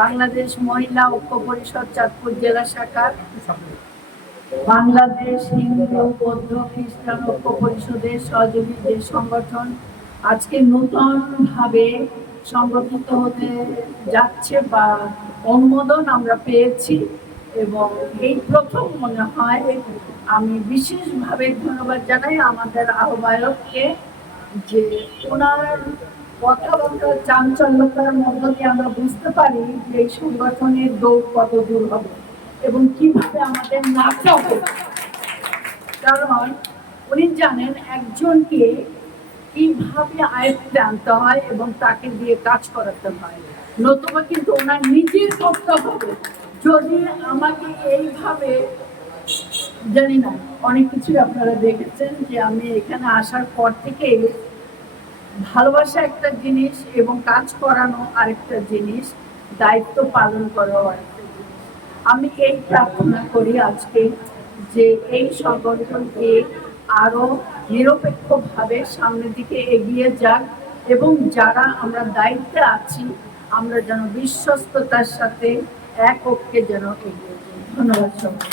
বাংলাদেশ মহিলা ঐক্য পরিষদ চাঁদপুর জেলা শাখার, বাংলাদেশ হিন্দু বৌদ্ধ খ্রিস্টান ঐক্য পরিষদের সহযোগী যে সংগঠন আজকে নতুন ভাবে সংগঠিত হতে যাচ্ছে বা অনুমোদন আমরা পেয়েছি, এবং এই প্রথম মনে হয় আমি বিশেষভাবে ধন্যবাদ জানাই আমাদের আহ্বায়ককে, যে ওনার কথাবার্তা চাঞ্চল্যতার মধ্য দিয়ে আমরা বুঝতে পারি যে এই সংগঠনের দৌড় কত দূর হবে এবং কিভাবে আমাদের নাচতে হবে। কারণ উনি জানেন একজনকে কিভাবে আয়ত্তে আনতে হয় এবং তাকে দিয়ে কাজ করাতে হয়, নতুবা কিন্তু ওনার নিজের করতে হবে। যদি আমাকে এইভাবে, জানি না, অনেক কিছু আপনারা দেখেছেন যে আমি এখানে আসার পর থেকে ভালোবাসা একটা জিনিস এবং কাজ করানো আরেকটা জিনিস, দায়িত্ব পালন করাও আরেকটা জিনিস। আমি এই প্রার্থনা করি আজকে যে এই সংগঠনকে আরো নিরপেক্ষভাবে সামনের দিকে এগিয়ে যাক এবং যারা আমরা দায়িত্বে আছি আমরা যেন বিশ্বস্ততার সাথে এক ঐক্যে যেন এগিয়ে যাই। ধন্যবাদ সবাই।